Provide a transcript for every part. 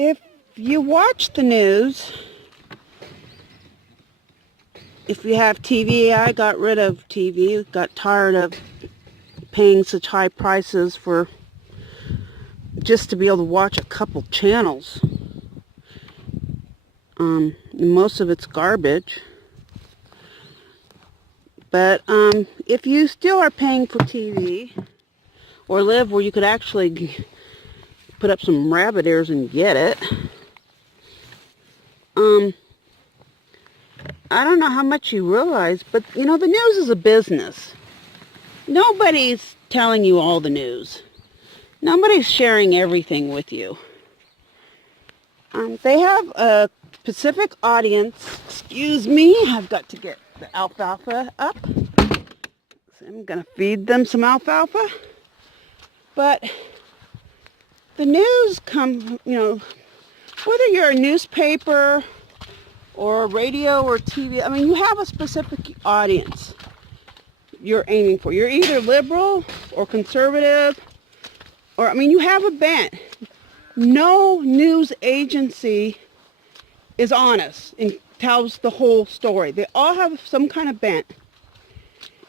If you watch the news, if you have TV, I got rid of TV, got tired of paying such high prices for just to be able to watch a couple channels. Most of it's garbage. But if you still are paying for TV, or live where you could actually put up some rabbit ears and get it, I don't know how much you realize, but you know, the news is a business. Nobody's telling you all the news. Nobody's sharing everything with you. They have a specific audience. Excuse me, I've got to get the alfalfa up. So I'm going to feed them some alfalfa. But the news whether you're a newspaper or radio or TV, I mean, you have a specific audience you're aiming for. You're either liberal or conservative, or, I mean, you have a bent. No news agency is honest and tells the whole story. They all have some kind of bent.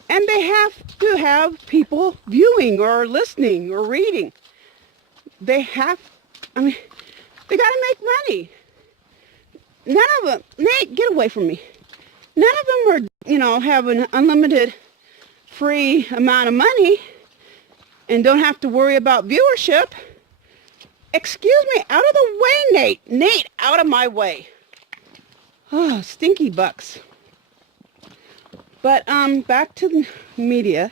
And they have to have people viewing or listening or reading. They got to make money. None of them, Nate, get away from me. None of them are, have an unlimited free amount of money and don't have to worry about viewership. Excuse me, out of the way, Nate. Nate, out of my way. Oh, stinky bucks. But back to the media.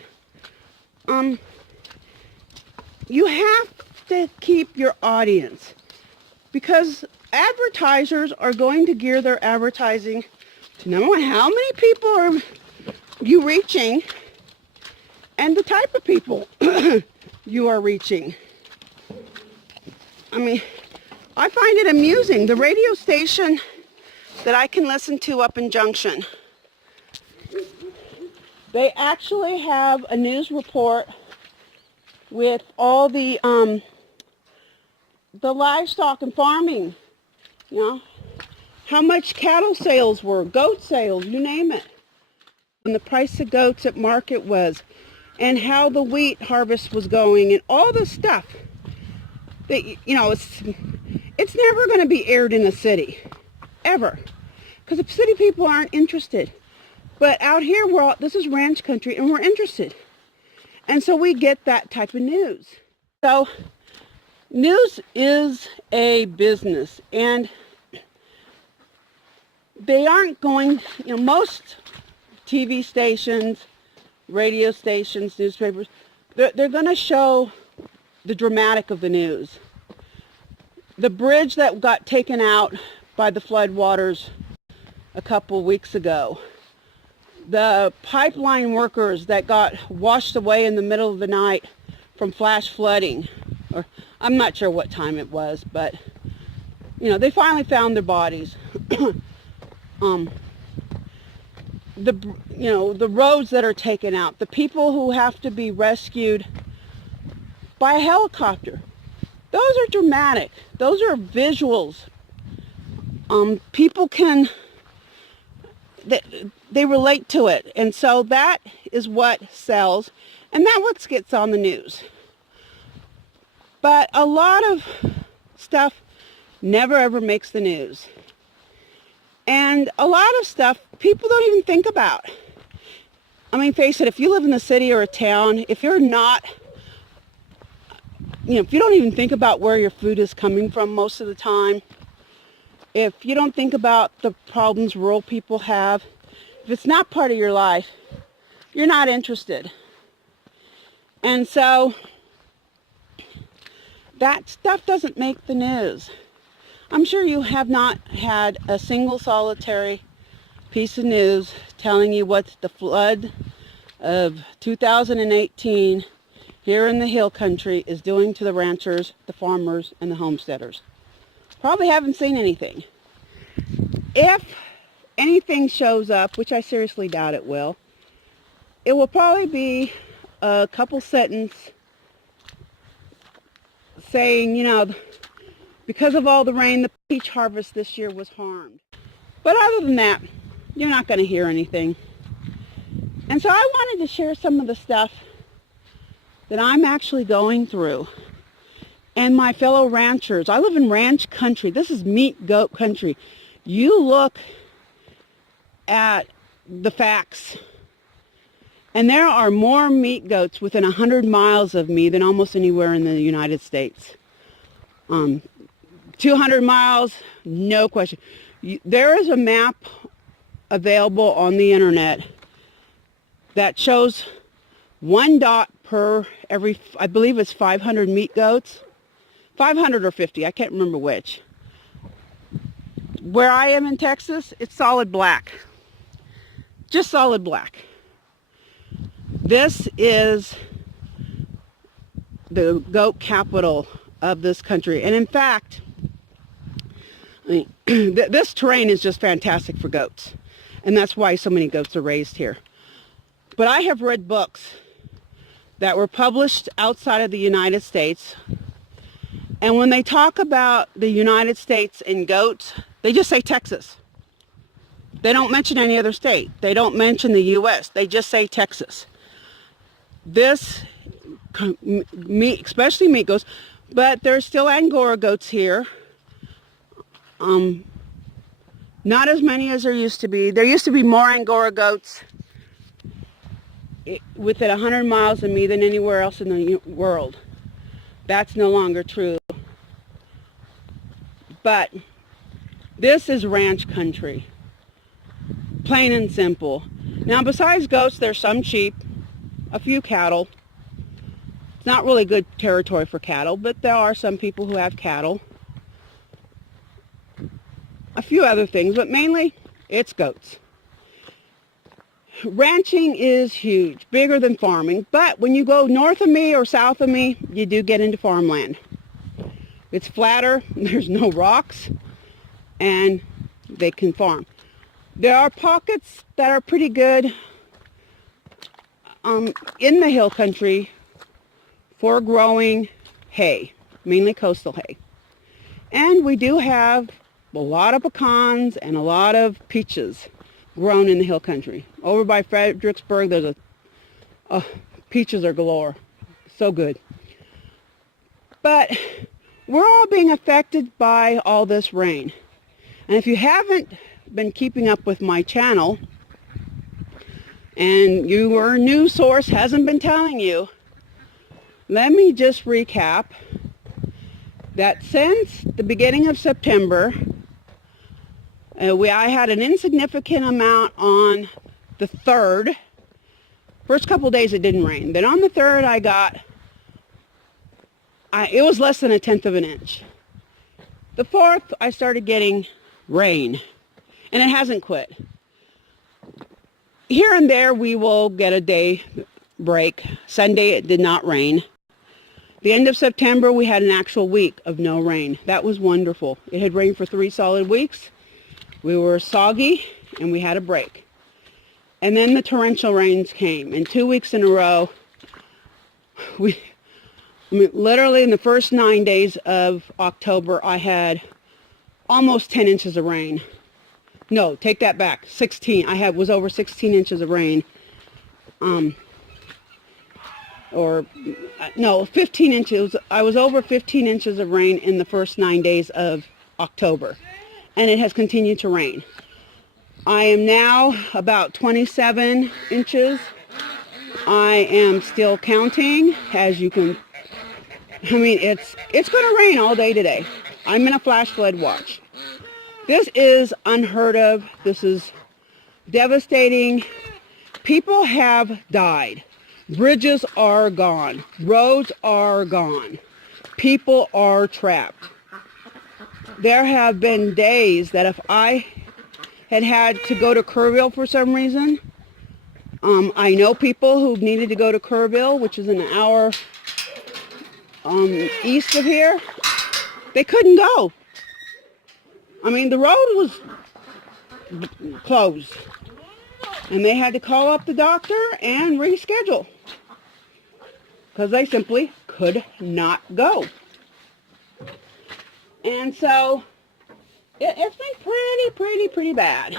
You have to keep your audience, because advertisers are going to gear their advertising to number one, how many people are you reaching, and the type of people you are reaching. I mean, I find it amusing. The radio station that I can listen to up in Junction, they actually have a news report with all the livestock and farming, how much cattle sales were, goat sales, you name it, and the price of goats at market was, and how the wheat harvest was going, and all this stuff that, it's never going to be aired in a city, ever, because the city people aren't interested. But out here, this is ranch country, and we're interested. And so we get that type of news. So news is a business, and they aren't going, most TV stations, radio stations, newspapers, they're going to show the dramatic of the news. The bridge that got taken out by the flood waters a couple weeks ago, the pipeline workers that got washed away in the middle of the night from flash flooding, or I'm not sure what time it was, but they finally found their bodies. The roads that are taken out, the people who have to be rescued by a helicopter, those are dramatic. Those are visuals. People can, they relate to it, and so that is what sells, and that's what gets on the news. But a lot of stuff never ever makes the news, and a lot of stuff people don't even think about. I mean, face it, if you live in the city or a town, if you're not, if you don't even think about where your food is coming from most of the time, if you don't think about the problems rural people have, if it's not part of your life, you're not interested. And so that stuff doesn't make the news. I'm sure you have not had a single solitary piece of news telling you what the flood of 2018 here in the hill country is doing to the ranchers, the farmers, and the homesteaders. Probably haven't seen anything. If anything shows up, which I seriously doubt it will probably be a couple sentences saying, because of all the rain, the peach harvest this year was harmed. But other than that, you're not going to hear anything. And so I wanted to share some of the stuff that I'm actually going through. And my fellow ranchers, I live in ranch country. This is meat goat country. You look at the facts, and there are more meat goats within 100 miles of me than almost anywhere in the United States. 200 miles, no question. There is a map available on the internet that shows 1 dot per every, I believe it's 500 meat goats. 500 or 50, I can't remember which. Where I am in Texas, it's solid black. Just solid black. This is the goat capital of this country. And in fact, this terrain is just fantastic for goats. And that's why so many goats are raised here. But I have read books that were published outside of the United States. And when they talk about the United States and goats, they just say Texas. They don't mention any other state. They don't mention the U.S. They just say Texas. This meat, especially meat goats, but there's still Angora goats here. Not as many as there used to be. There used to be more Angora goats within 100 miles of me than anywhere else in the world. That's no longer true. But this is ranch country. Plain and simple. Now, besides goats, there's some sheep, a few cattle. It's not really good territory for cattle, but there are some people who have cattle. A few other things, but mainly it's goats. Ranching is huge, bigger than farming, but when you go north of me or south of me, you do get into farmland. It's flatter, there's no rocks, and they can farm. There are pockets that are pretty good in the hill country for growing hay, mainly coastal hay. And we do have a lot of pecans and a lot of peaches grown in the hill country. Over by Fredericksburg, there's peaches are galore. So good. But we're all being affected by all this rain. And if you haven't been keeping up with my channel, and your news source hasn't been telling you, let me just recap that since the beginning of September, I had an insignificant amount on the 3rd. First couple days it didn't rain. Then on the 3rd I got, it was less than 1/10 of an inch. The 4th I started getting rain, and it hasn't quit. Here and there we will get a day break. Sunday it did not rain. The end of September we had an actual week of no rain. That was wonderful. It had rained for 3 solid weeks. We were soggy and we had a break. And then the torrential rains came, and 2 weeks in a row, literally in the first 9 days of October, I had almost 10 inches of rain. No, take that back. 16. Was over 16 inches of rain. 15 inches. I was over 15 inches of rain in the first 9 days of October. And it has continued to rain. I am now about 27 inches. I am still counting, as you can. It's going to rain all day today. I'm in a flash flood watch. This is unheard of. This is devastating. People have died. Bridges are gone. Roads are gone. People are trapped. There have been days that if I had to go to Kerrville for some reason, I know people who've needed to go to Kerrville, which is an hour east of here. They couldn't go. The road was closed. And they had to call up the doctor and reschedule. Because they simply could not go. And so it's been pretty bad.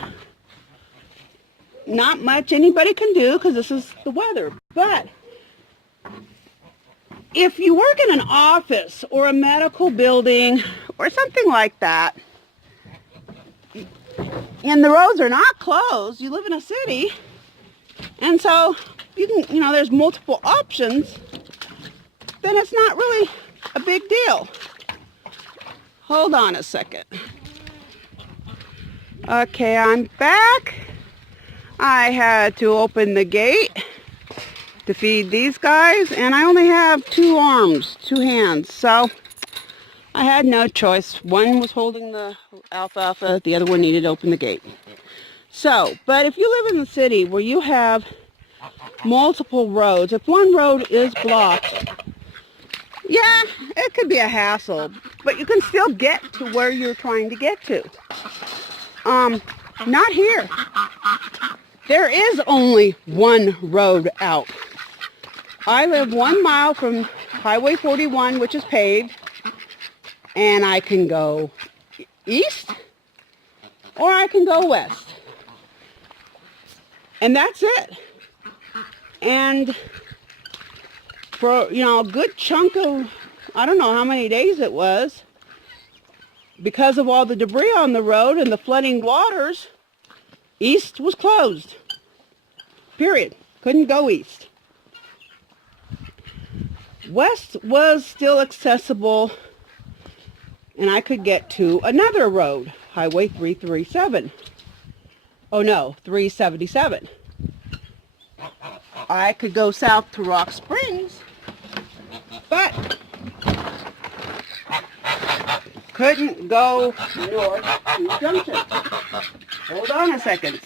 Not much anybody can do because this is the weather. But if you work in an office or a medical building or something like that, and the roads are not closed, you live in a city, and so you can, there's multiple options, then it's not really a big deal. Hold on a second. Okay, I'm back. I had to open the gate to feed these guys, and I only have 2 arms, 2 hands, so I had no choice. One was holding the alfalfa, the other one needed to open the gate. So, but if you live in the city where you have multiple roads, if one road is blocked, yeah, it could be a hassle, but you can still get to where you're trying to get to. Not here. There is only one road out. I live 1 mile from Highway 41, which is paved, and I can go east or I can go west. And that's it. And for, a good chunk of, I don't know how many days it was, because of all the debris on the road and the flooding waters, east was closed. Period. Couldn't go east. West was still accessible, and I could get to another road, Highway 337. Oh no, 377. I could go south to Rock Springs, but couldn't go north to Junction. Hold on a second.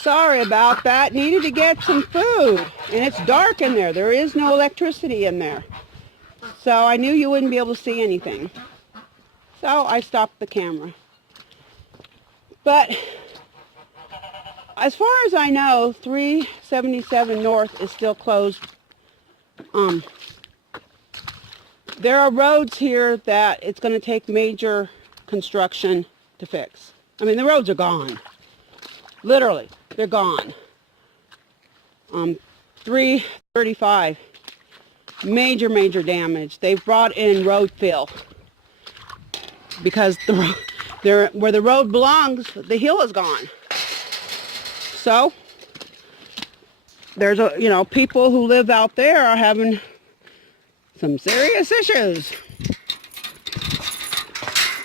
Sorry about that. Needed to get some food. And it's dark in there. There is no electricity in there. So I knew you wouldn't be able to see anything. So I stopped the camera. But as far as I know, 377 North is still closed. There are roads here that it's going to take major construction to fix. I mean, the roads are gone. Literally, they're gone. 335, major damage. They've brought in road fill because where the road belongs, the hill is gone. So there's people who live out there are having some serious issues.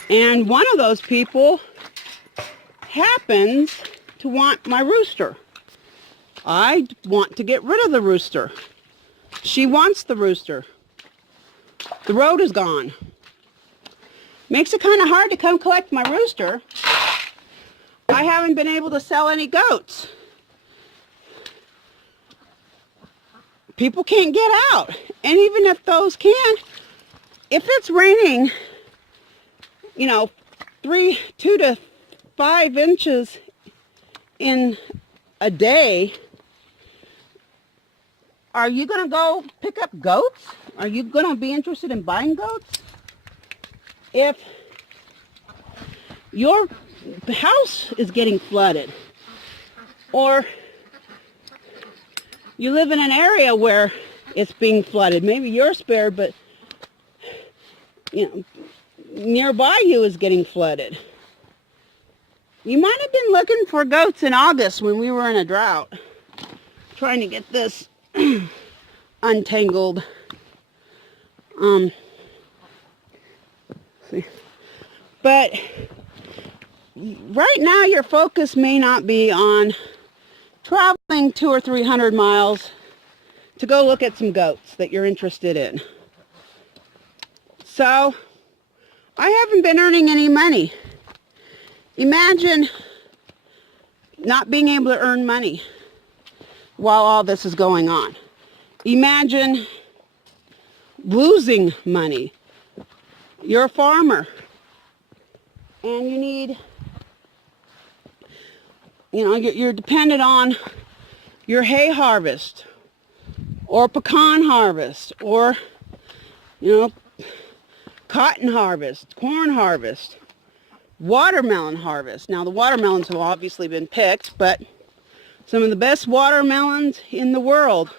And one of those people happens to want my rooster. I want to get rid of the rooster. She wants the rooster. The road is gone. Makes it kind of hard to come collect my rooster. I haven't been able to sell any goats. People can't get out. And even if those can, if it's raining, 2 to 5 inches in a day, are you going to go pick up goats? Are you going to be interested in buying goats? If your house is getting flooded, or you live in an area where it's being flooded, maybe you're spared, but nearby you is getting flooded. You might have been looking for goats in August when we were in a drought, trying to get this untangled. But right now your focus may not be on traveling 200 or 300 miles to go look at some goats that you're interested in. So I haven't been earning any money. Imagine not being able to earn money while all this is going on. Imagine losing money. You're a farmer and you need, you're dependent on your hay harvest or pecan harvest or You know, cotton harvest, corn harvest, watermelon harvest. Now the watermelons have obviously been picked, but some of the best watermelons in the world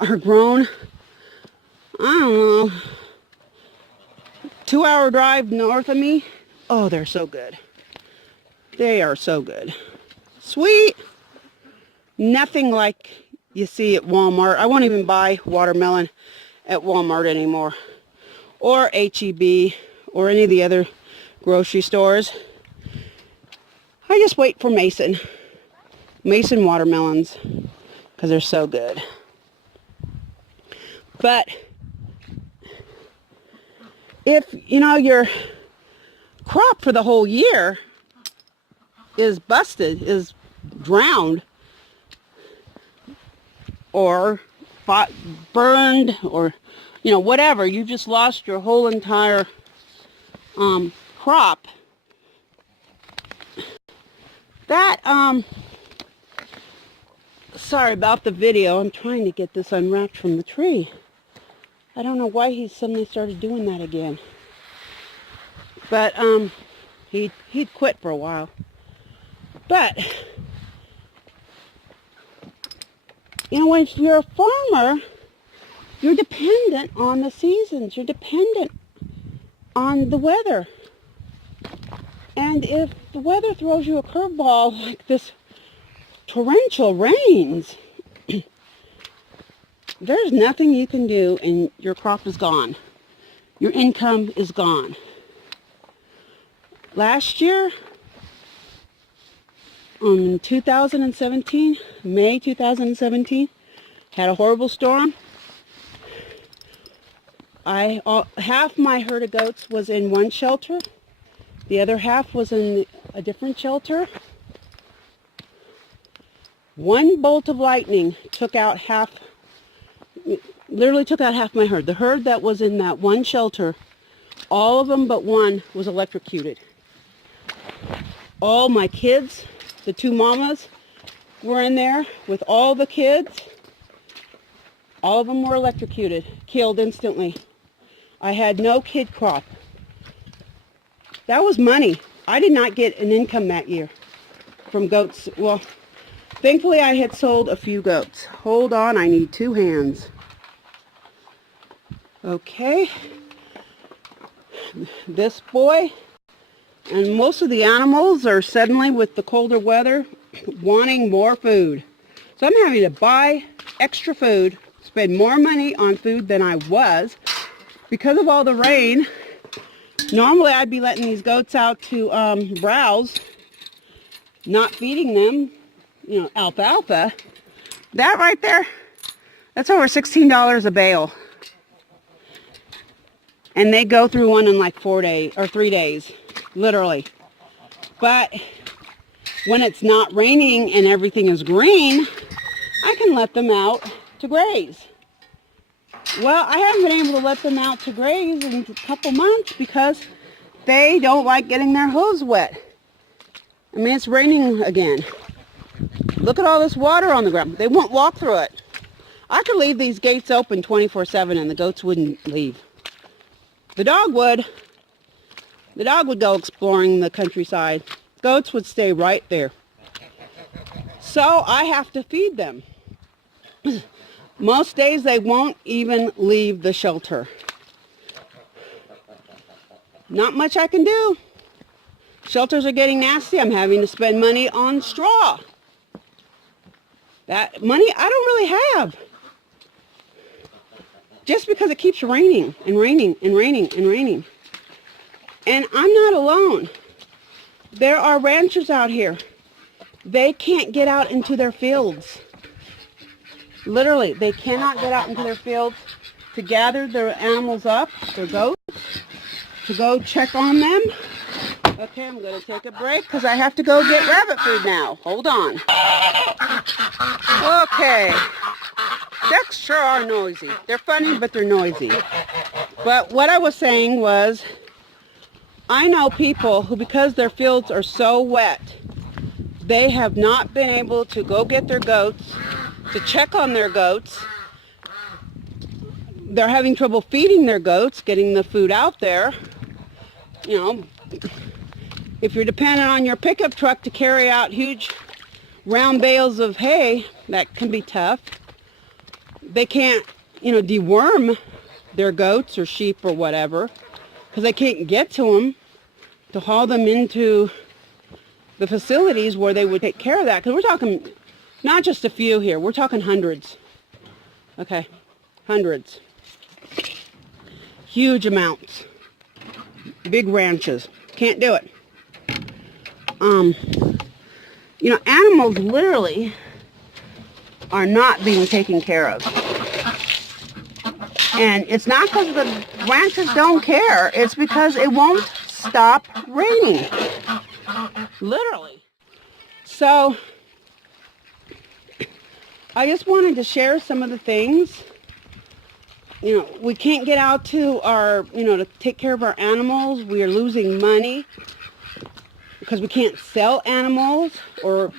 are grown, I don't know, 2-hour drive north of me. Oh, they're so good. They are so good. Sweet. Nothing like you see at Walmart. I won't even buy watermelon at Walmart anymore, or H-E-B, or any of the other grocery stores. I just wait for Mason watermelons, because they're so good. But if, you know, your crop for the whole year is busted, is drowned, or burned, or, you know, whatever, you just lost your whole entire crop, that, sorry about the video, I'm trying to get this unwrapped from the tree. I don't know why he suddenly started doing that again. But, he'd quit for a while. But, you know, if you're a farmer, you're dependent on the seasons. You're dependent on the weather. And if the weather throws you a curveball like this torrential rains, there's nothing you can do and your crop is gone. Your income is gone. Last year, in 2017, May 2017, had a horrible storm. Half my herd of goats was in one shelter. The other half was in a different shelter. One bolt of lightning literally took out half my herd. The herd that was in that one shelter, all of them but one was electrocuted. All my kids, the two mamas, were in there with all the kids. All of them were electrocuted, killed instantly. I had no kid crop. That was money. I did not get an income that year from goats. Well, thankfully I had sold a few goats. Hold on, I need 2 hands. Okay. This boy and most of the animals are suddenly, with the colder weather, wanting more food. So I'm having to buy extra food, spend more money on food than I was because of all the rain. Normally I'd be letting these goats out to browse, not feeding them, you know, alfalfa. That right there, that's over $16 a bale. And they go through one in like 4 days or 3 days, literally. But when it's not raining and everything is green, I can let them out to graze. Well, I haven't been able to let them out to graze in a couple months because they don't like getting their hooves wet. I mean, it's raining again. Look at all this water on the ground. They won't walk through it. I could leave these gates open 24/7 and the goats wouldn't leave. The dog would. The dog would go exploring the countryside. Goats would stay right there. So I have to feed them. Most days they won't even leave the shelter. Not much I can do. Shelters are getting nasty. I'm having to spend money on straw. That money I don't really have. Just because it keeps raining and raining and raining and raining. And I'm not alone. There are ranchers out here. They can't get out into their fields. Literally, they cannot get out into their fields to gather their animals up, their goats, to go check on them. Okay, I'm going to take a break because I have to go get rabbit food now. Hold on. Okay. Ducks sure are noisy. They're funny, but they're noisy. But what I was saying was, I know people who, because their fields are so wet, they have not been able to go get their goats, to check on their goats, they're having trouble feeding their goats, getting the food out there. You know, if you're dependent on your pickup truck to carry out huge round bales of hay, that can be tough. They can't, you know, deworm their goats or sheep or whatever because they can't get to them to haul them into the facilities where they would take care of that. Because we're talking not just a few here, we're talking hundreds. Okay, hundreds. Huge amounts. Big ranches. Can't do it. You know, animals literally are not being taken care of. And it's not because the ranchers don't care. It's because it won't stop raining. Literally. So, I just wanted to share some of the things. You know, we can't get out to our, you know, to take care of our animals. We are losing money because we can't sell animals, or,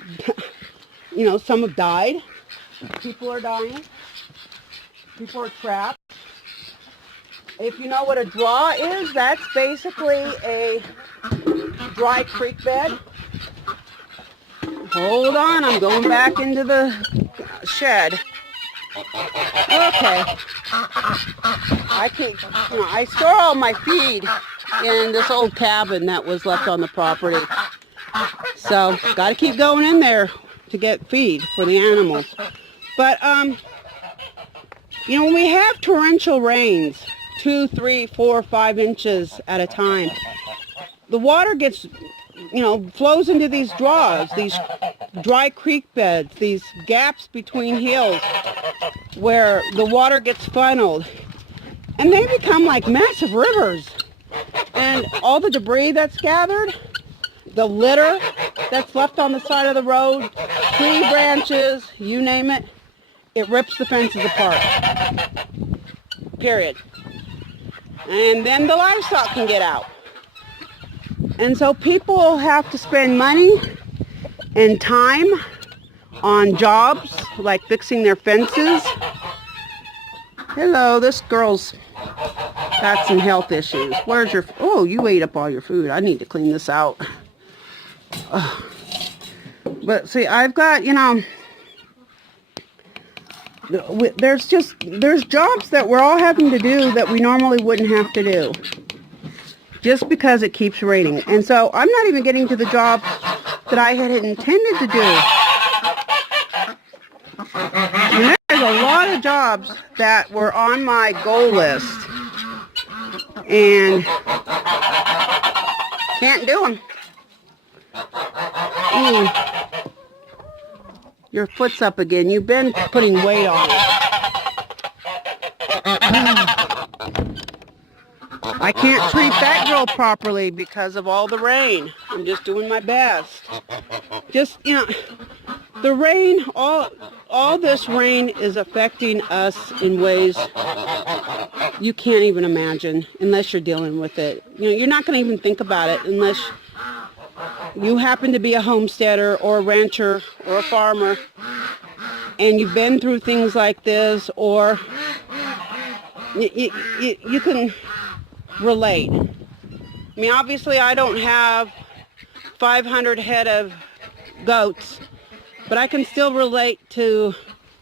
you know, some have died. People are dying. People are trapped. If you know what a draw is, that's basically a dry creek bed. Hold on, I'm going back into the shed. Okay. I store all my feed in this old cabin that was left on the property. So, got to keep going in there to get feed for the animals. But, you know, when we have torrential rains, 2, 3, 4, 5 inches at a time, the water gets, you know, flows into these draws, these dry creek beds, these gaps between hills where the water gets funneled, and they become like massive rivers. And all the debris that's gathered, the litter that's left on the side of the road, tree branches, you name it, it rips the fences apart. Period. And then the livestock can get out. And so people have to spend money and time on jobs like fixing their fences. Hello, this girl's got some health issues. Where's your... Oh, you ate up all your food. I need to clean this out. But see, I've got, you know... There's jobs that we're all having to do that we normally wouldn't have to do. Just because it keeps raining. And so I'm not even getting to the job that I had intended to do. And there's a lot of jobs that were on my goal list. And can't do them. Your foot's up again. You've been putting weight on it. I can't treat that girl properly because of all the rain. I'm just doing my best. Just, you know, the rain, all this rain is affecting us in ways you can't even imagine unless you're dealing with it. You know, you're not going to even think about it unless you happen to be a homesteader or a rancher or a farmer and you've been through things like this, or you can relate. I mean, obviously I don't have 500 head of goats, but I can still relate to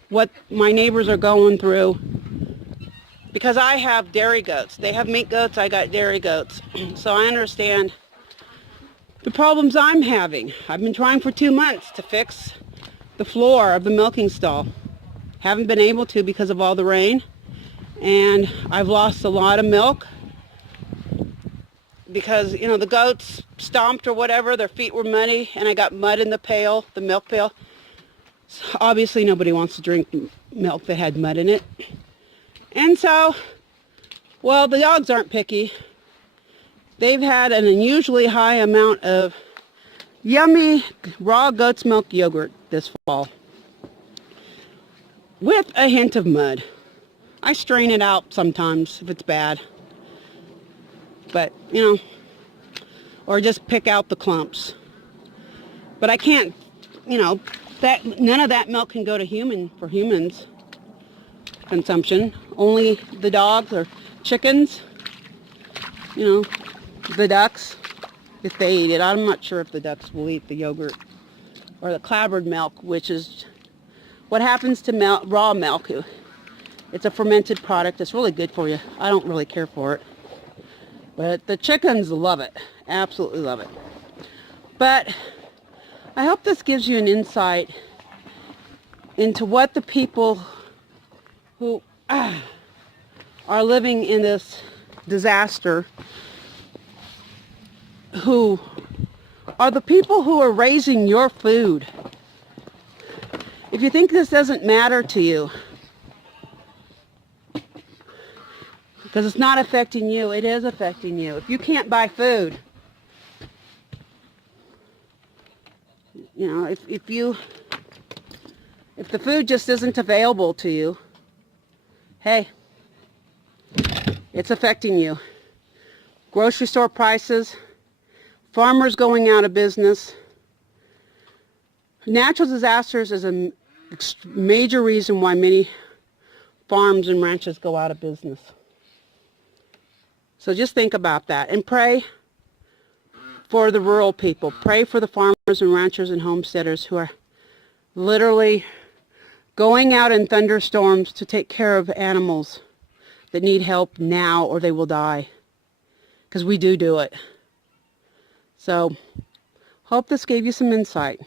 what my neighbors are going through because I have dairy goats. They have meat goats, I got dairy goats. So I understand the problems I'm having. I've been trying for 2 months to fix the floor of the milking stall. Haven't been able to because of all the rain. And I've lost a lot of milk because, you know, the goats stomped or whatever, their feet were muddy, and I got mud in the pail, the milk pail. So obviously nobody wants to drink milk that had mud in it. And so, well, the dogs aren't picky. They've had an unusually high amount of yummy raw goat's milk yogurt this fall with a hint of mud. I strain it out sometimes if it's bad. But, you know, or just pick out the clumps. But I can't, you know, none of that milk can go to humans. consumption. Only the dogs or chickens, you know, the ducks, if they eat it. I'm not sure if the ducks will eat the yogurt or the clabbered milk, which is what happens to raw milk. It's a fermented product. It's really good for you. I don't really care for it. But the chickens love it. Absolutely love it. But I hope this gives you an insight into what the people who are living in this disaster, who are the people who are raising your food. If you think this doesn't matter to you, because it's not affecting you, it is affecting you. If you can't buy food, you know, if the food just isn't available to you, hey, it's affecting you. Grocery store prices, farmers going out of business. Natural disasters is a major reason why many farms and ranches go out of business. So just think about that and pray for the rural people. Pray for the farmers and ranchers and homesteaders who are literally going out in thunderstorms to take care of animals that need help now or they will die. Because we do it. So, hope this gave you some insight.